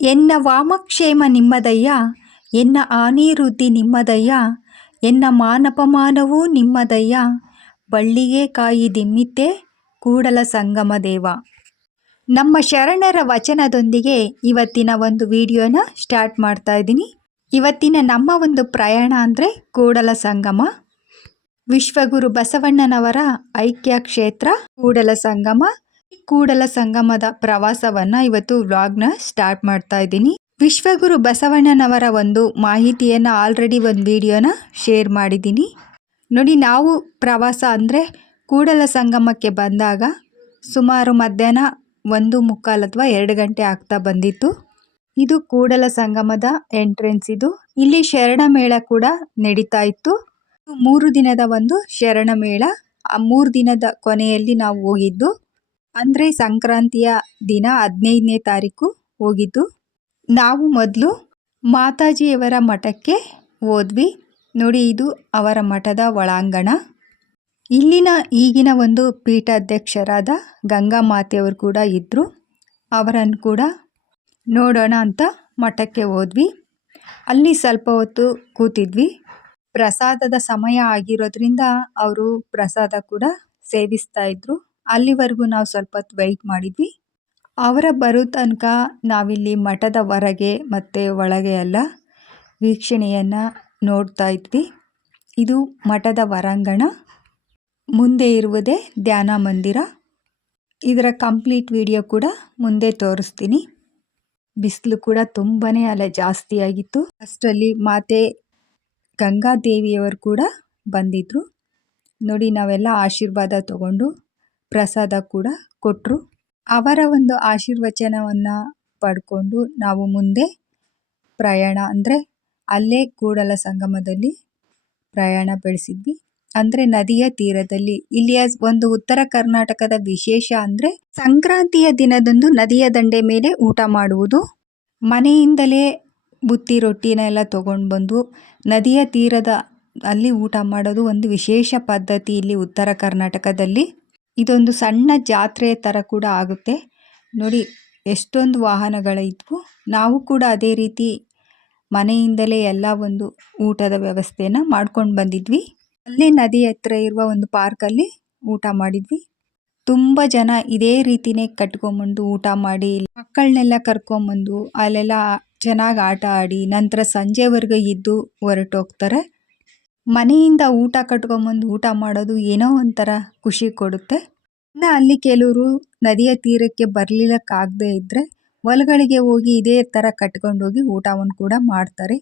ಎನ್ನ ವಾಮಕ್ಷೇಮ ನಿಮ್ಮದಯ್ಯ, ಎನ್ನ ಆನಿವೃದ್ಧಿ ನಿಮ್ಮದಯ್ಯ, ಎನ್ನ ಮಾನಪಮಾನವೂ ನಿಮ್ಮದಯ್ಯ, ಬಳ್ಳಿಗೆ ಕಾಯಿ ದಿಮ್ಮಿತೆ ಕೂಡಲ ಸಂಗಮ ದೇವ. ನಮ್ಮ ಶರಣರ ವಚನದೊಂದಿಗೆ ಇವತ್ತಿನ ಒಂದು ವಿಡಿಯೋನ ಸ್ಟಾರ್ಟ್ ಮಾಡ್ತಾ ಇದ್ದೀನಿ. ಇವತ್ತಿನ ನಮ್ಮ ಒಂದು ಪ್ರಯಾಣ ಅಂದರೆ ಕೂಡಲ ಸಂಗಮ, ವಿಶ್ವಗುರು ಬಸವಣ್ಣನವರ ಐಕ್ಯ ಕ್ಷೇತ್ರ ಕೂಡಲ ಸಂಗಮ. ಕೂಡಲ ಸಂಗಮದ ಪ್ರವಾಸವನ್ನು ಇವತ್ತು ವ್ಲಾಗ್ನ ಸ್ಟಾರ್ಟ್ ಮಾಡ್ತಾ ಇದ್ದೀನಿ. ವಿಶ್ವಗುರು ಬಸವಣ್ಣನವರ ಒಂದು ಮಾಹಿತಿಯನ್ನು ಆಲ್ರೆಡಿ ಒಂದು ವಿಡಿಯೋನ ಶೇರ್ ಮಾಡಿದ್ದೀನಿ ನೋಡಿ. ನಾವು ಪ್ರವಾಸ ಅಂದರೆ ಕೂಡಲ ಸಂಗಮಕ್ಕೆ ಬಂದಾಗ ಸುಮಾರು ಮಧ್ಯಾಹ್ನ 1:45 ಅಥವಾ 2 ಗಂಟೆ ಆಗ್ತಾ ಬಂದಿತ್ತು. ಇದು ಕೂಡಲ ಸಂಗಮದ ಎಂಟ್ರೆನ್ಸ್. ಇಲ್ಲಿ ಶರಣ ಮೇಳ ಕೂಡ ನಡೀತಾ ಇತ್ತು. 3 ದಿನದ ಒಂದು ಶರಣ ಮೇಳ. ಆ 3 ದಿನದ ಕೊನೆಯಲ್ಲಿ ನಾವು ಹೋಗಿದ್ದು ಅಂದರೆ ಸಂಕ್ರಾಂತಿಯ ದಿನ 15ನೇ ತಾರೀಕು ಹೋಗಿದ್ದು. ನಾವು ಮೊದಲು ಮಾತಾಜಿಯವರ ಮಠಕ್ಕೆ ಹೋದ್ವಿ ನೋಡಿ. ಇದು ಅವರ ಮಠದ ಒಳಾಂಗಣ. ಇಲ್ಲಿನ ಈಗಿನ ಒಂದು ಪೀಠಾಧ್ಯಕ್ಷರಾದ ಗಂಗಾ ಮಾತೆಯವರು ಕೂಡ ಇದ್ದರು. ಅವರನ್ನು ಕೂಡ ನೋಡೋಣ ಅಂತ ಮಠಕ್ಕೆ ಹೋದ್ವಿ. ಅಲ್ಲಿ ಸ್ವಲ್ಪ ಹೊತ್ತು ಕೂತಿದ್ವಿ. ಪ್ರಸಾದದ ಸಮಯ ಆಗಿರೋದ್ರಿಂದ ಅವರು ಪ್ರಸಾದ ಕೂಡ ಸೇವಿಸ್ತಾ ಇದ್ರು. ಅಲ್ಲಿವರೆಗೂ ನಾವು ಸ್ವಲ್ಪ ಹೊತ್ತು ವೆಯ್ಟ್ ಮಾಡಿದ್ವಿ. ಅವರ ಬರೋ ತನಕ ನಾವಿಲ್ಲಿ ಮಠದ ಹೊರಗೆ ಮತ್ತು ಒಳಗೆ ಎಲ್ಲ ವೀಕ್ಷಣೆಯನ್ನು ನೋಡ್ತಾ ಇದ್ವಿ. ಇದು ಮಠದ ಹೊರಾಂಗಣ. ಮುಂದೆ ಇರುವುದೇ ಧ್ಯಾನ ಮಂದಿರ. ಇದರ ಕಂಪ್ಲೀಟ್ ವಿಡಿಯೋ ಕೂಡ ಮುಂದೆ ತೋರಿಸ್ತೀನಿ. ಬಿಸಿಲು ಕೂಡ ತುಂಬಾ ಜಾಸ್ತಿ ಆಗಿತ್ತು. ಅಷ್ಟರಲ್ಲಿ ಮಾತೆ ಗಂಗಾದೇವಿಯವರು ಕೂಡ ಬಂದಿದ್ದರು ನೋಡಿ. ನಾವೆಲ್ಲ ಆಶೀರ್ವಾದ ತಗೊಂಡು ಪ್ರಸಾದ ಕೂಡ ಕೊಟ್ಟರು. ಅವರ ಒಂದು ಆಶೀರ್ವಚನವನ್ನು ಪಡ್ಕೊಂಡು ನಾವು ಮುಂದೆ ಪ್ರಯಾಣ ಅಂದರೆ ಅಲ್ಲೇ ಕೂಡಲ ಸಂಗಮದಲ್ಲಿ ಪ್ರಯಾಣ ಬೆಳೆಸಿದ್ವಿ. ಅಂದರೆ ನದಿಯ ತೀರದಲ್ಲಿ. ಇಲ್ಲಿಯ ಒಂದು ಉತ್ತರ ಕರ್ನಾಟಕದ ವಿಶೇಷ ಅಂದರೆ ಸಂಕ್ರಾಂತಿಯ ದಿನದಂದು ನದಿಯ ದಂಡೆ ಮೇಲೆ ಊಟ ಮಾಡುವುದು. ಮನೆಯಿಂದಲೇ ಬುತ್ತಿ ರೊಟ್ಟಿನ ಎಲ್ಲ ತೊಗೊಂಡು ಬಂದು ನದಿಯ ತೀರದ ಅಲ್ಲಿ ಊಟ ಮಾಡೋದು ಒಂದು ವಿಶೇಷ ಪದ್ಧತಿ ಇಲ್ಲಿ ಉತ್ತರ ಕರ್ನಾಟಕದಲ್ಲಿ. ಇದೊಂದು ಸಣ್ಣ ಜಾತ್ರೆಯ ಥರ ಕೂಡ ಆಗುತ್ತೆ ನೋಡಿ. ಎಷ್ಟೊಂದು ವಾಹನಗಳಿದ್ವು. ನಾವು ಕೂಡ ಅದೇ ರೀತಿ ಮನೆಯಿಂದಲೇ ಎಲ್ಲ ಒಂದು ಊಟದ ವ್ಯವಸ್ಥೆಯನ್ನು ಮಾಡ್ಕೊಂಡು ಬಂದಿದ್ವಿ. ಅಲ್ಲೇ ನದಿ ಹತ್ರ ಇರುವ ಒಂದು ಪಾರ್ಕಲ್ಲಿ ಊಟ ಮಾಡಿದ್ವಿ. ತುಂಬ ಜನ ಇದೇ ರೀತಿನೇ ಕಟ್ಕೊಂಬಂದು ಊಟ ಮಾಡಿ ಮಕ್ಕಳನ್ನೆಲ್ಲ ಕರ್ಕೊಂಬಂದು ಅಲ್ಲೆಲ್ಲ ಚೆನ್ನಾಗಿ ಆಟ ಆಡಿ ನಂತರ ಸಂಜೆವರೆಗೂ ಇದ್ದು ಹೊರಟೋಗ್ತಾರೆ. ಮನೆಯಿಂದ ಊಟ ಕಟ್ಕೊಂಬಂದು ಊಟ ಮಾಡೋದು ಏನೋ ಒಂಥರ ಖುಷಿ ಕೊಡುತ್ತೆ. ಇನ್ನು ಅಲ್ಲಿ ಕೆಲವರು ನದಿಯ ತೀರಕ್ಕೆ ಬರಲಿಕ್ಕಾಗದೇ ಇದ್ದರೆ ಹೊಲಗಳಿಗೆ ಹೋಗಿ ಇದೇ ಥರ ಕಟ್ಕೊಂಡೋಗಿ ಊಟವನ್ನು ಕೂಡ ಮಾಡ್ತಾರೆ.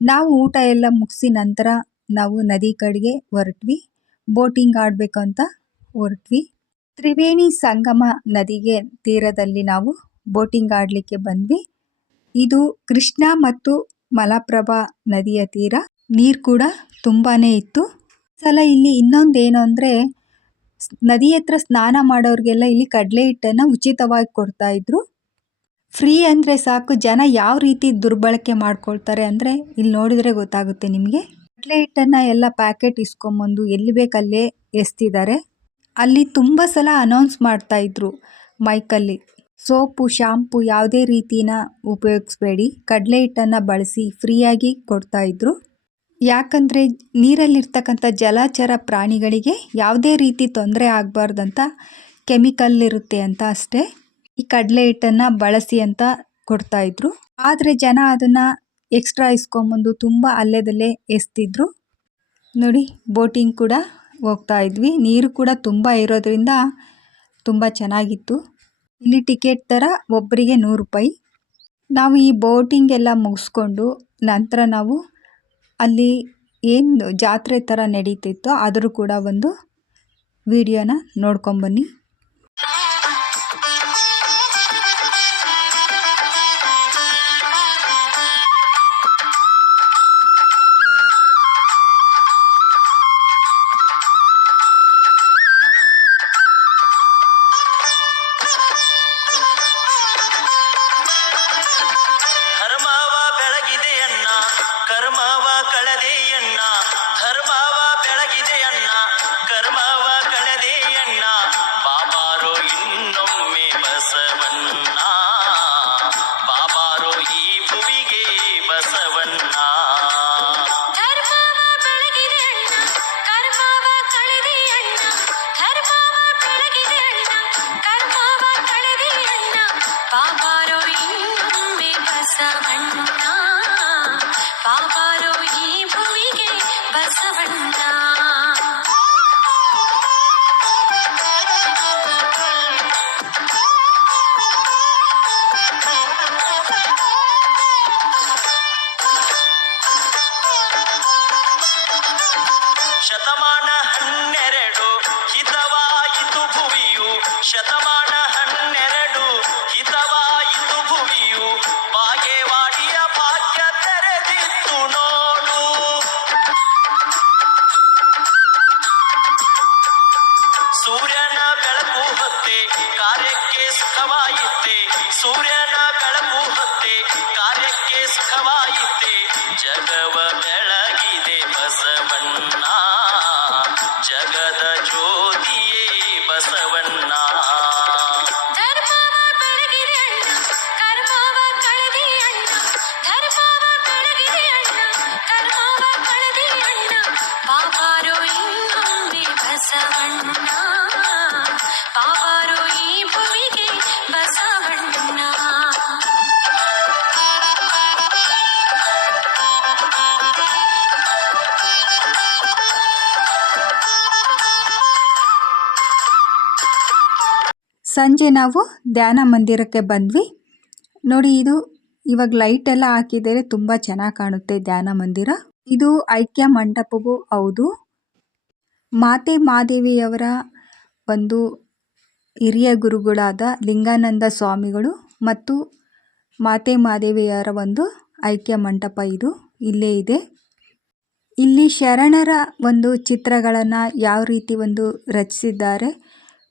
ನಾವು ಊಟ ಎಲ್ಲ ಮುಗಿಸಿ ನಂತರ ನಾವು ನದಿ ಕಡೆಗೆ ಹೊರಟ್ವಿ. ಬೋಟಿಂಗ್ ಆಡಬೇಕು ಅಂತ ಹೊರಟ್ವಿ. ತ್ರಿವೇಣಿ ಸಂಗಮ ನದಿಗೆ ತೀರದಲ್ಲಿ ನಾವು ಬೋಟಿಂಗ್ ಆಡಲಿಕ್ಕೆ ಬಂದ್ವಿ. ಇದು ಕೃಷ್ಣ ಮತ್ತು ಮಲಪ್ರಭಾ ನದಿಯ ತೀರ. ನೀರು ಕೂಡ ತುಂಬಾ ಇತ್ತು. ಸಲ ಇಲ್ಲಿ ಇನ್ನೊಂದೇನು ಅಂದರೆ ನದಿ ಹತ್ರ ಸ್ನಾನ ಮಾಡೋರಿಗೆಲ್ಲ ಇಲ್ಲಿ ಕಡಲೆ ಹಿಟ್ಟನ್ನು ಉಚಿತವಾಗಿ ಕೊಡ್ತಾ ಇದ್ರು. ಫ್ರೀ ಅಂದರೆ ಸಾಕು, ಜನ ಯಾವ ರೀತಿ ದುರ್ಬಳಕೆ ಮಾಡ್ಕೊಳ್ತಾರೆ ಅಂದರೆ ಇಲ್ಲಿ ನೋಡಿದರೆ ಗೊತ್ತಾಗುತ್ತೆ ನಿಮಗೆ. ಕಡಲೆ ಹಿಟ್ಟನ್ನು ಎಲ್ಲ ಪ್ಯಾಕೆಟ್ ಇಸ್ಕೊಂಬಂದು ಎಲ್ಲಿ ಬೇಕಲ್ಲೇ ಎಸ್ತಿದ್ದಾರೆ. ಅಲ್ಲಿ ತುಂಬ ಸಲ ಅನೌನ್ಸ್ ಮಾಡ್ತಾ ಇದ್ರು ಮೈಕಲ್ಲಿ, ಸೋಪು ಶಾಂಪು ಯಾವುದೇ ರೀತಿನ ಉಪಯೋಗಿಸ್ಬೇಡಿ, ಕಡಲೆ ಹಿಟ್ಟನ್ನು ಬಳಸಿ, ಫ್ರೀಯಾಗಿ ಕೊಡ್ತಾ ಇದ್ರು. ಯಾಕಂದರೆ ನೀರಲ್ಲಿರ್ತಕ್ಕಂಥ ಜಲಚರ ಪ್ರಾಣಿಗಳಿಗೆ ಯಾವುದೇ ರೀತಿ ತೊಂದರೆ ಆಗಬಾರ್ದಂತ ಕೆಮಿಕಲ್ ಇರುತ್ತೆ ಅಂತ ಅಷ್ಟೇ ಈ ಕಡಲೆ ಹಿಟ್ಟನ್ನು ಬಳಸಿ ಅಂತ ಕೊಡ್ತಾ ಇದ್ರು. ಆದರೆ ಜನ ಅದನ್ನು ಎಕ್ಸ್ಟ್ರಾ ಇಸ್ಕೊಂಬಂದು ತುಂಬ ಅಲ್ಲೇದಲ್ಲೇ ಎಸ್ತಿದ್ರು ನೋಡಿ. ಬೋಟಿಂಗ್ ಕೂಡ ಹೋಗ್ತಾ ಇದ್ವಿ. ನೀರು ಕೂಡ ತುಂಬ ಇರೋದ್ರಿಂದ ತುಂಬ ಚೆನ್ನಾಗಿತ್ತು. ಇಲ್ಲಿ ಟಿಕೆಟ್ ಥರ ಒಬ್ಬರಿಗೆ 100 ರೂಪಾಯಿ. ನಾವು ಈ ಬೋಟಿಂಗ್ ಎಲ್ಲ ಮುಗಿಸ್ಕೊಂಡು ನಂತರ ನಾವು ಅಲ್ಲಿ ಏನು ಜಾತ್ರೆ ಥರ ನಡೀತಿತ್ತೋ ಅದ್ರ ಕೂಡ ಒಂದು ವಿಡಿಯೋನ ನೋಡ್ಕೊಂಬನ್ನಿ. ಧರ್ಮವ ಬೆಳಗಿದೆಯನ್ನ ಕರ್ಮವ ಕಳೆದೆಯನ್ನ ಶತಮಾನ 12 ಹಿತವಾಯಿತು ಭುವಿಯು ಬಾಗೇವಾಡಿಯ ಭಾಗ್ಯ ತೆರೆದಿತ್ತು ನೋಡು. ಸೂರ್ಯನ ಬೆಳಕು ಹೊತ್ತೆ ಕಾರ್ಯಕ್ಕೆ ಸುಖವಾಯಿತೆ, ಸೂರ್ಯನ ಬೆಳಕು ಹೊತ್ತೆ ಕಾರ್ಯಕ್ಕೆ ಸುಖವಾಯಿತೆ, ಜಗವ ಬೆಳಗಿದೆ ಬಸವಣ್ಣ, ಜಗದ ಜ್ಯೋತಿಯೇ ಬಸವಣ್ಣ. ಧರ್ಮವ ಬೆಳಗಿದೆ ಅಣ್ಣ, ಕರ್ಮವ ಕಳೆದೆ ಅಣ್ಣ, ಧರ್ಮವ ಬೆಳಗಿದೆ ಅಣ್ಣ, ಕರ್ಮವ ಕಳೆದೆ ಅಣ್ಣ, ಬಾಬಾರೋ ಇನ್ನೊಮ್ಮೆ ಬಸವಣ್ಣ, ಬಾಬಾರೋ ಈ ಭುವಿಗೆ ಬಸವಣ್ಣ. ಸಂಜೆ ನಾವು ಧ್ಯಾನ ಮಂದಿರಕ್ಕೆ ಬಂದ್ವಿ. ನೋಡಿ, ಇದು ಇವಾಗ ಲೈಟ್ ಎಲ್ಲ ಹಾಕಿದರೆ ತುಂಬ ಚೆನ್ನಾಗಿ ಕಾಣುತ್ತೆ ಧ್ಯಾನ ಮಂದಿರ. ಇದು ಐಕ್ಯ ಮಂಟಪವೂ ಹೌದು. ಮಾತೆ ಮಾದೇವಿಯವರ ಒಂದು ಹಿರಿಯ ಗುರುಗಳಾದ ಲಿಂಗಾನಂದ ಸ್ವಾಮಿಗಳು ಮತ್ತು ಮಾತೆ ಮಾದೇವಿಯವರ ಒಂದು ಐಕ್ಯ ಮಂಟಪ ಇದು ಇಲ್ಲೇ ಇದೆ. ಇಲ್ಲಿ ಶರಣರ ಒಂದು ಚಿತ್ರಗಳನ್ನು ಯಾವ ರೀತಿ ಒಂದು ರಚಿಸಿದ್ದಾರೆ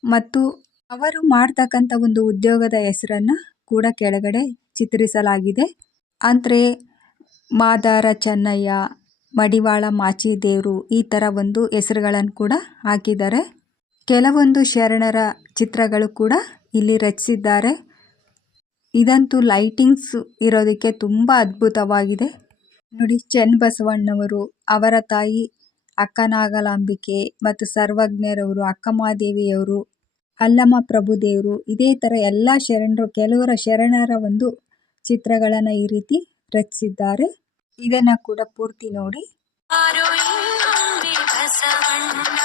ಮತ್ತು ಅವರು ಮಾಡ್ತಕ್ಕಂಥ ಒಂದು ಉದ್ಯೋಗದ ಹೆಸರನ್ನು ಕೂಡ ಕೆಳಗಡೆ ಚಿತ್ರಿಸಲಾಗಿದೆ. ಅಂದರೆ ಮಾದಾರ ಚೆನ್ನಯ್ಯ, ಮಡಿವಾಳ ಮಾಚಿದೇವರು, ಈ ಥರ ಒಂದು ಹೆಸರುಗಳನ್ನು ಕೂಡ ಹಾಕಿದ್ದಾರೆ. ಕೆಲವೊಂದು ಶರಣರ ಚಿತ್ರಗಳು ಕೂಡ ಇಲ್ಲಿ ರಚಿಸಿದ್ದಾರೆ. ಇದಂತೂ ಲೈಟಿಂಗ್ಸ್ ಇರೋದಕ್ಕೆ ತುಂಬ ಅದ್ಭುತವಾಗಿದೆ. ನೋಡಿ, ಚನ್ನಬಸವಣ್ಣವರು, ಅವರ ತಾಯಿ ಅಕ್ಕನಾಗಲಾಂಬಿಕೆ ಮತ್ತು ಸರ್ವಜ್ಞರವರು, ಅಕ್ಕಮಹಾದೇವಿಯವರು, ಅಲ್ಲಮ ಪ್ರಭುದೇವರು, ಇದೇ ಥರ ಎಲ್ಲ ಶರಣರು, ಕೆಲವರ ಶರಣರ ಒಂದು ಚಿತ್ರಗಳನ್ನು ಈ ರೀತಿ ರಚಿಸಿದ್ದಾರೆ. ಇದನ್ನು ಕೂಡ ಪೂರ್ತಿ ನೋಡಿ. ಬಾಬಾರೋ ಇನ್ನೊಮ್ಮೆ ಬಸವಣ್ಣ,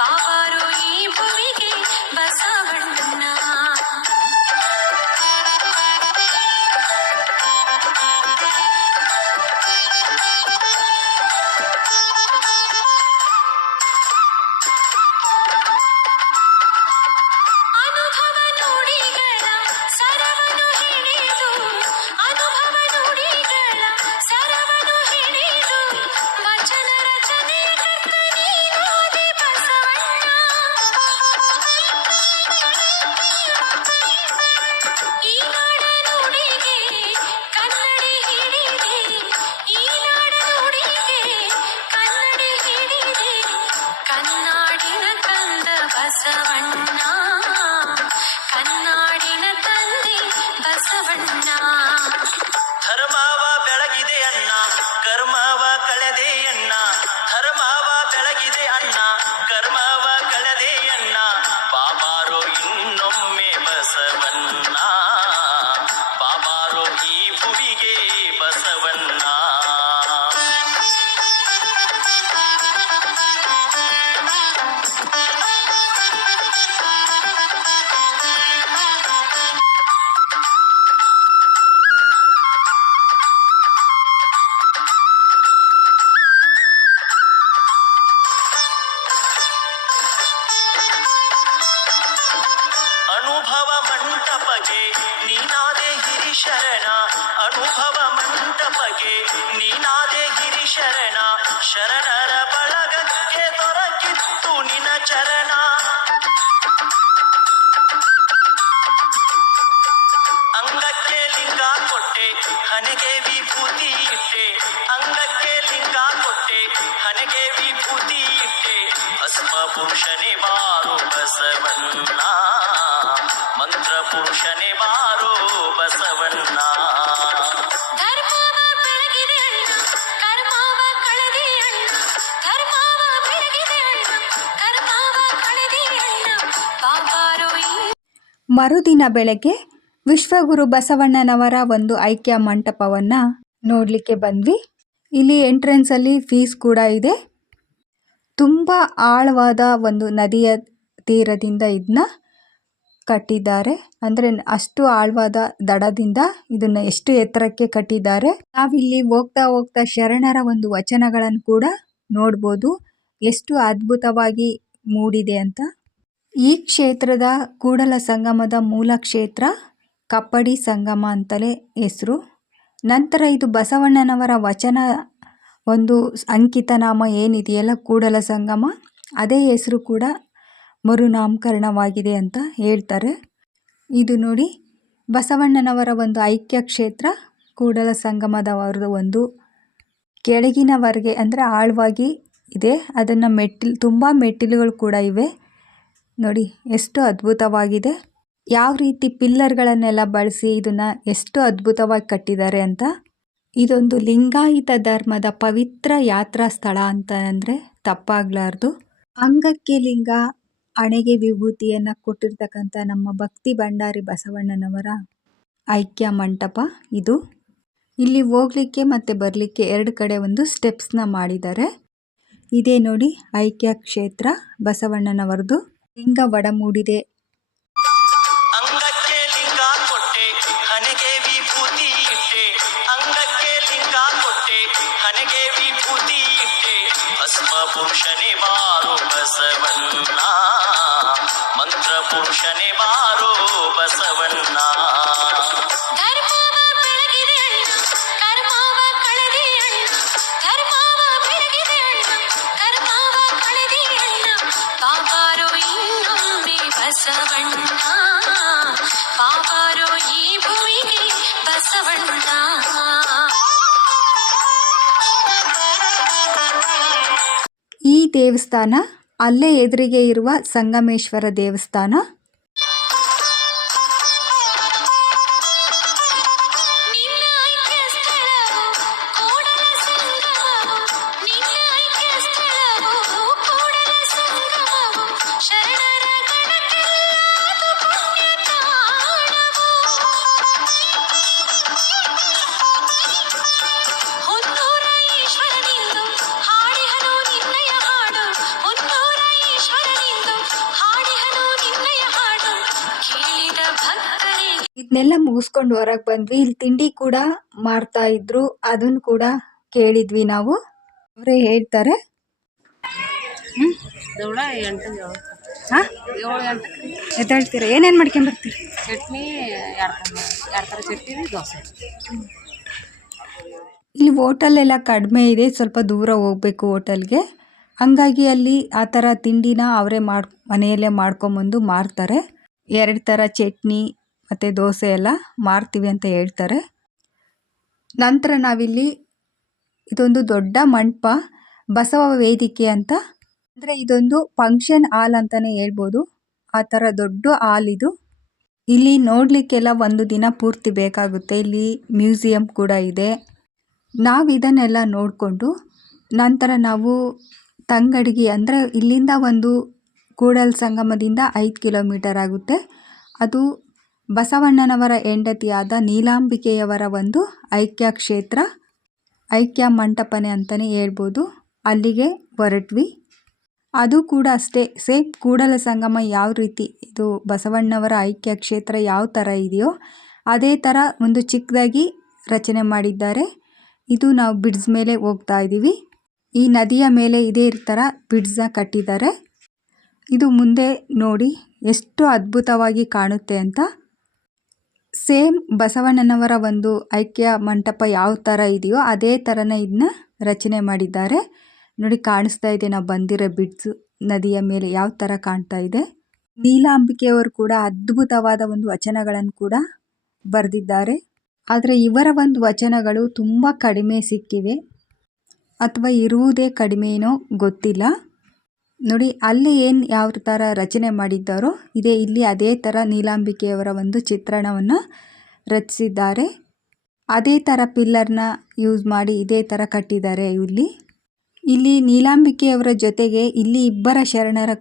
ಬಾಬಾರೋ ಈ ಭುವಿಗೆ ಬಸವಣ್ಣ. ಅನುಭವ ನುಡಿಗಳ ಸರವನ್ನು ಹಿಡಿದು, ಅನುಭವ ನುಡಿಗಳ ಸರವನ್ನು ಹಿಡಿದು, ವಚನ ರಚನೆ ಕರ್ತ ನೀನಾದೆ ಬಸವಣ್ಣ. ಈ ನಾಡ ನುಡಿಗೆ ಕನ್ನಡಿ ಹಿಡಿದೆ, ಈ ನಾಡ ನುಡಿಗೆ ಕನ್ನಡಿ ಹಿಡಿದೆ, ಕನ್ನಾಡಿನ ಕಂದ ಬಸವಣ್ಣ, ಕನ್ನಾಡಿನ ತಂದೆ ಬಸವಣ್ಣ. ಧರ್ಮವ ಬೆಳಗಿದೆ ಅಣ್ಣ, ಕರ್ಮವ ಕಳೆದೆ ಅಣ್ಣ, ಧರ್ಮವ ಬೆಳಗಿದೆ ಅಣ್ಣ, ಕರ್ಮವ ಕಳೆದೆ ಅಣ್ಣ, ಬಾಬಾರೋ ಇನ್ನೊಮ್ಮೆ ಬಸವಣ್ಣ, ಬಾಬಾರೋ ಈ ಭುವಿಗೆ ಬಸವಣ್ಣ. ಅನುಭವ ಮಂಟಪಗೆ ನೀನಾದೆ ಹಿರಿಶರಣ, ಅನುಭವ ಮಂಟಪಗೆ ನೀನಾದೆ ಹಿರಿಶರಣ, ಶರಣರ ಬಳಗಕ್ಕೆ ದೊರಕಿತ್ತು ನಿನ ಚರಣ. ಅಂಗಕ್ಕೆ ಲಿಂಗ ಕೊಟ್ಟೆ, ಹನೆಗೆ ವಿಭೂತಿ ಇಟ್ಟೆ, ಅಂಗಕ್ಕೆ ಲಿಂಗ ಕೊಟ್ಟೆ, ಹನೆಗೆ ವಿಭೂತಿ ಇಟ್ಟೆ, ಭಸ್ಮ ಪುರುಷನೇ ಬಾರೋ ಬಸವಣ್ಣ, ಮಂತ್ರ ಪುರುಷನೇ ಬಾರೋ ಬಸವಣ್ಣ. ಧರ್ಮವ ಬೆಳಗಿದೆ ಅಣ್ಣ, ಕರ್ಮವ ಕಳೆದೆ ಅಣ್ಣ, ಧರ್ಮವ ಬೆಳಗಿದೆ ಅಣ್ಣ, ಕರ್ಮವ ಕಳೆದೆ ಅಣ್ಣ, ಬಾಬಾರೋ ಈ ಮರುದಿನ ಬೆಳಗ್ಗೆ ವಿಶ್ವಗುರು ಬಸವಣ್ಣನವರ ಒಂದು ಐಕ್ಯ ಮಂಟಪವನ್ನು ನೋಡಲಿಕ್ಕೆ ಬಂದ್ವಿ. ಇಲ್ಲಿ ಎಂಟ್ರೆನ್ಸಲ್ಲಿ ಫೀಸ್ ಕೂಡ ಇದೆ. ತುಂಬ ಆಳವಾದ ಒಂದು ನದಿಯ ತೀರದಿಂದ ಇದನ್ನ ಕಟ್ಟಿದ್ದಾರೆ. ಅಂದರೆ ಅಷ್ಟು ಆಳವಾದ ದಡದಿಂದ ಇದನ್ನು ಎಷ್ಟು ಎತ್ತರಕ್ಕೆ ಕಟ್ಟಿದ್ದಾರೆ. ನಾವಿಲ್ಲಿ ಹೋಗ್ತಾ ಹೋಗ್ತಾ ಶರಣರ ಒಂದು ವಚನಗಳನ್ನು ಕೂಡ ನೋಡ್ಬೋದು, ಎಷ್ಟು ಅದ್ಭುತವಾಗಿ ಮೂಡಿದೆ ಅಂತ. ಈ ಕ್ಷೇತ್ರದ ಕೂಡಲ ಸಂಗಮದ ಮೂಲ ಕ್ಷೇತ್ರ ಕಪ್ಪಡಿ ಸಂಗಮ ಅಂತಲೇ ಹೆಸರು. ನಂತರ ಇದು ಬಸವಣ್ಣನವರ ವಚನ ಒಂದು ಅಂಕಿತನಾಮ ಏನಿದೆಯಲ್ಲ ಕೂಡಲ ಸಂಗಮ, ಅದೇ ಹೆಸರು ಕೂಡ ಮರುನಾಮಕರಣವಾಗಿದೆ ಅಂತ ಹೇಳ್ತಾರೆ. ಇದು ನೋಡಿ ಬಸವಣ್ಣನವರ ಒಂದು ಐಕ್ಯ ಕ್ಷೇತ್ರ ಕೂಡಲ ಸಂಗಮದವರದು ಒಂದು ಕೆಳಗಿನವರೆಗೆ ಅಂದರೆ ಆಳವಾಗಿ ಇದೆ. ಅದನ್ನು ತುಂಬ ಮೆಟ್ಟಿಲುಗಳು ಕೂಡ ಇವೆ ನೋಡಿ, ಎಷ್ಟು ಅದ್ಭುತವಾಗಿದೆ. ಯಾವ ರೀತಿ ಪಿಲ್ಲರ್ಗಳನ್ನೆಲ್ಲ ಬಳಸಿ ಇದನ್ನು ಎಷ್ಟು ಅದ್ಭುತವಾಗಿ ಕಟ್ಟಿದ್ದಾರೆ ಅಂತ. ಇದೊಂದು ಲಿಂಗಾಯತ ಧರ್ಮದ ಪವಿತ್ರ ಯಾತ್ರಾ ಸ್ಥಳ ಅಂತ ಅಂದರೆ ತಪ್ಪಾಗಲಾರ್ದು. ಅಂಗಕ್ಕೆ ಲಿಂಗ ಹಣೆಗೆ ವಿಭೂತಿಯನ್ನು ಕೊಟ್ಟಿರ್ತಕ್ಕಂಥ ನಮ್ಮ ಭಕ್ತಿ ಭಂಡಾರಿ ಬಸವಣ್ಣನವರ ಐಕ್ಯ ಮಂಟಪ ಇದು. ಇಲ್ಲಿ ಹೋಗ್ಲಿಕ್ಕೆ ಮತ್ತು ಬರಲಿಕ್ಕೆ 2 ಕಡೆ ಒಂದು ಸ್ಟೆಪ್ಸ್ನ ಮಾಡಿದ್ದಾರೆ. ಇದೇ ನೋಡಿ ಐಕ್ಯ ಕ್ಷೇತ್ರ ಬಸವಣ್ಣನವರದು. ಲಿಂಗ ಒಡಮೂಡಿದೆ. ಅಂಗಕ್ಕೆ ಲಿಂಗ ಕೊಟ್ಟೆ ಹಣೆಗೆ ವಿಭೂತಿ ಇಟ್ಟೆ, ಅಂಗಕ್ಕೆ ಲಿಂಗ ಕೊಟ್ಟೆ ಹಣೆಗೆ ವಿಭೂತಿ ಇಟ್ಟೆ, ಭಸ್ಮ ಪುರುಷನೇ ಬಾರೋ ಬಸವಣ್ಣ, ಮಂತ್ರ ಪುರುಷನೇ ಬಾರೋ ಬಸವಣ್ಣ. ಧರ್ಮವ ಬೆಳಗಿದೆ ಅಣ್ಣ, ಕರ್ಮವ ಕಳೆದೆ ಅಣ್ಣ, ಧರ್ಮವ ಬೆಳಗಿದೆ ಅಣ್ಣ, ಕರ್ಮವ ಕಳೆದೆ ಅಣ್ಣ, ಬಾಬಾರೋ ಇನ್ನೊಮ್ಮೆ ಬಸವಣ್ಣ, ಬಾಬಾರೋ ಈ ಭೂಮಿಗೆ ಬಸವಣ್ಣ. ಈ ದೇವಸ್ಥಾನ ಅಲ್ಲೇ ಎದುರಿಗೆ ಇರುವ ಸಂಗಮೇಶ್ವರ ದೇವಸ್ಥಾನ. ನಿನ್ನ ಐಕ್ಯ ಸ್ಥಳವು ಕೂಡಲ ಸಂಗಮವು, ನಿನ್ನ ಐಕ್ಯ ಸ್ಥಳವು ಕೂಡಲ ಸಂಗಮವು, ಶರಣರ ಗಣಕ್ಕೆಲ್ಲ ಪುಣ್ಯ ತಾಣವು. ಹೊನ್ನೂರ ಈಶ್ವರನಿಂದು ಹಾಡಿಹನು ನಿನ್ನಯ ಹಾಡು, ಹೊನ್ನೂರ ಈಶ್ವರನಿಂದು ಹಾಡಿಹನು ನಿನ್ನಯ ಹಾಡು, ಕೇಳಿದ ಭಕ್ತರಿಗೆ. ಇದನ್ನೆಲ್ಲ ಮುಗಿಸ್ಕೊಂಡು ಹೊರಗೆ ಬಂದ್ವಿ. ಇಲ್ಲಿ ತಿಂಡಿ ಕೂಡ ಮಾರ್ತಾ ಇದ್ರು, ಅದನ್ನು ಕೂಡ ಕೇಳಿದ್ವಿ ನಾವು. ಅವರೇ ಹೇಳ್ತಾರೆ. ದೌಡ 8 ಹಾಂ, 7-8 ಎದ್ದೇಳ್ತೀರಾ? ಏನೇನು ಮಾಡ್ಕೊಂಬರ್ತೀರಿ? ಚಟ್ನಿ, 2 ಥರ ಚಟ್ನಿ, ದೋಸೆ. ಇಲ್ಲಿ ಹೋಟೆಲೆಲ್ಲ ಕಡಿಮೆ ಇದೆ, ಸ್ವಲ್ಪ ದೂರ ಹೋಗಬೇಕು ಹೋಟೆಲ್ಗೆ. ಹಂಗಾಗಿ ಅಲ್ಲಿ ಆ ಥರ ತಿಂಡಿನ ಅವರೇ ಮನೆಯಲ್ಲೇ ಮಾಡ್ಕೊಂಬಂದು ಮಾರ್ತಾರೆ. 2 ಥರ ಚಟ್ನಿ ಮತ್ತು ದೋಸೆ ಎಲ್ಲ ಮಾರ್ತೀವಿ ಅಂತ ಹೇಳ್ತಾರೆ. ನಂತರ ನಾವಿಲ್ಲಿ ಇದೊಂದು ದೊಡ್ಡ ಮಂಟಪ, ಬಸವ ವೇದಿಕೆ ಅಂತ, ಅಂದರೆ ಇದೊಂದು ಫಂಕ್ಷನ್ ಹಾಲ್ ಅಂತಲೇ ಹೇಳ್ಬೋದು. ಆ ಥರ ದೊಡ್ಡ ಹಾಲ್ ಇದು. ಇಲ್ಲಿ ನೋಡಲಿಕ್ಕೆಲ್ಲ ಒಂದು ದಿನ ಪೂರ್ತಿ ಬೇಕಾಗುತ್ತೆ. ಇಲ್ಲಿ ಮ್ಯೂಸಿಯಂ ಕೂಡ ಇದೆ. ನಾವು ಇದನ್ನೆಲ್ಲ ನೋಡಿಕೊಂಡು ನಂತರ ನಾವು ತಂಗಡಿಗೆ, ಅಂದರೆ ಇಲ್ಲಿಂದ ಒಂದು ಕೂಡಲ ಸಂಗಮದಿಂದ 5 ಕಿಲೋಮೀಟರ್ ಆಗುತ್ತೆ. ಅದು ಬಸವಣ್ಣನವರ ಹೆಂಡತಿಯಾದ ನೀಲಾಂಬಿಕೆಯವರ ಒಂದು ಐಕ್ಯ ಕ್ಷೇತ್ರ, ಐಕ್ಯ ಮಂಟಪನೆ ಅಂತಲೇ ಹೇಳ್ಬೋದು. ಅಲ್ಲಿಗೆ ಹೊರಟ್ವಿ. ಅದು ಕೂಡ ಅಷ್ಟೇ ಸೇಮ್ ಕೂಡಲ ಸಂಗಮ ಯಾವ ರೀತಿ ಇದು ಬಸವಣ್ಣನವರ ಐಕ್ಯ ಕ್ಷೇತ್ರ ಯಾವ ಥರ ಇದೆಯೋ ಅದೇ ಥರ ಒಂದು ಚಿಕ್ಕದಾಗಿ ರಚನೆ ಮಾಡಿದ್ದಾರೆ. ಇದು ನಾವು ಬ್ರಿಡ್ಜ್ ಮೇಲೆ ಹೋಗ್ತಾ ಇದ್ದೀವಿ. ಈ ನದಿಯ ಮೇಲೆ ಇದೇ ಥರ ಬ್ರಿಡ್ಜ್ನ ಕಟ್ಟಿದ್ದಾರೆ. ಇದು ಮುಂದೆ ನೋಡಿ ಎಷ್ಟು ಅದ್ಭುತವಾಗಿ ಕಾಣುತ್ತೆ ಅಂತ. ಸೇಮ್ ಬಸವಣ್ಣನವರ ಒಂದು ಐಕ್ಯ ಮಂಟಪ ಯಾವ ಥರ ಇದೆಯೋ ಅದೇ ಥರನೇ ಇದನ್ನ ರಚನೆ ಮಾಡಿದ್ದಾರೆ. ನೋಡಿ ಕಾಣಿಸ್ತಾ ಇದೆ, ನಾವು ಬಂದಿರೋ ಬ್ರಿಡ್ಜು ನದಿಯ ಮೇಲೆ ಯಾವ ಥರ ಕಾಣ್ತಾ ಇದೆ. ನೀಲಾಂಬಿಕೆಯವರು ಕೂಡ ಅದ್ಭುತವಾದ ಒಂದು ವಚನಗಳನ್ನು ಕೂಡ ಬರೆದಿದ್ದಾರೆ. ಆದರೆ ಇವರ ಒಂದು ವಚನಗಳು ತುಂಬ ಕಡಿಮೆ ಸಿಕ್ಕಿವೆ, ಅಥವಾ ಇರುವುದೇ ಕಡಿಮೆನೋ ಗೊತ್ತಿಲ್ಲ. ನೋಡಿ ಅಲ್ಲಿ ಏನು ಯಾವ ಥರ ರಚನೆ ಮಾಡಿದ್ದಾರೋ ಇದೇ ಇಲ್ಲಿ ಅದೇ ಥರ ನೀಲಾಂಬಿಕೆಯವರ ಒಂದು ಚಿತ್ರಣವನ್ನು ರಚಿಸಿದ್ದಾರೆ. ಅದೇ ಥರ ಪಿಲ್ಲರ್ನ ಯೂಸ್ ಮಾಡಿ ಇದೇ ಥರ ಕಟ್ಟಿದ್ದಾರೆ. ಇಲ್ಲಿ ನೀಲಾಂಬಿಕೆಯವರ ಜೊತೆಗೆ ಇಲ್ಲಿ ಇಬ್ಬರ ಶರಣರ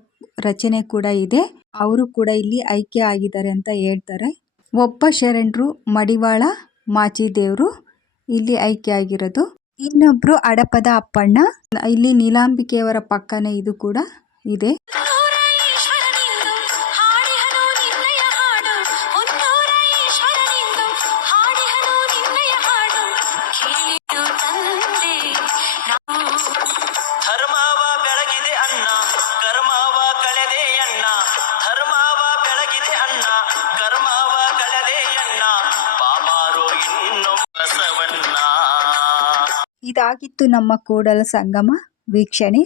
ರಚನೆ ಕೂಡ ಇದೆ. ಅವರು ಕೂಡ ಇಲ್ಲಿ ಐಕ್ಯ ಆಗಿದ್ದಾರೆ ಅಂತ ಹೇಳ್ತಾರೆ. ಒಬ್ಬ ಶರಣರು ಮಡಿವಾಳ ಮಾಚಿದೇವರು ಇಲ್ಲಿ ಐಕ್ಯ ಆಗಿರೋದು. ಇನ್ನೊಬ್ರು ಹಡಪದ ಅಪ್ಪಣ್ಣ. ಇಲ್ಲಿ ನೀಲಾಂಬಿಕೆಯವರ ಪಕ್ಕನೇ ಇದು ಕೂಡ ಇದೆ. ಹೊನ್ನೂರ ಈಶ್ವರನಿಂದು ಹಾಡಿಹನು ನಿನ್ನಯ ಹಾಡು, ಹೊನ್ನೂರ ಈಶ್ವರನಿಂದು ಹಾಡಿಹನು ನಿನ್ನಯ ಹಾಡು, ಕೇಳಿದು ತಂದೆ ನಾವು. ಧರ್ಮವ ಬೆಳಗಿದೆ ಅಣ್ಣ, ಕರ್ಮವ ಕಳೆದೆ ಅಣ್ಣ, ಇದಾಗಿತ್ತು ನಮ್ಮ ಕೂಡಲ ಸಂಗಮ ವೀಕ್ಷಣೆ.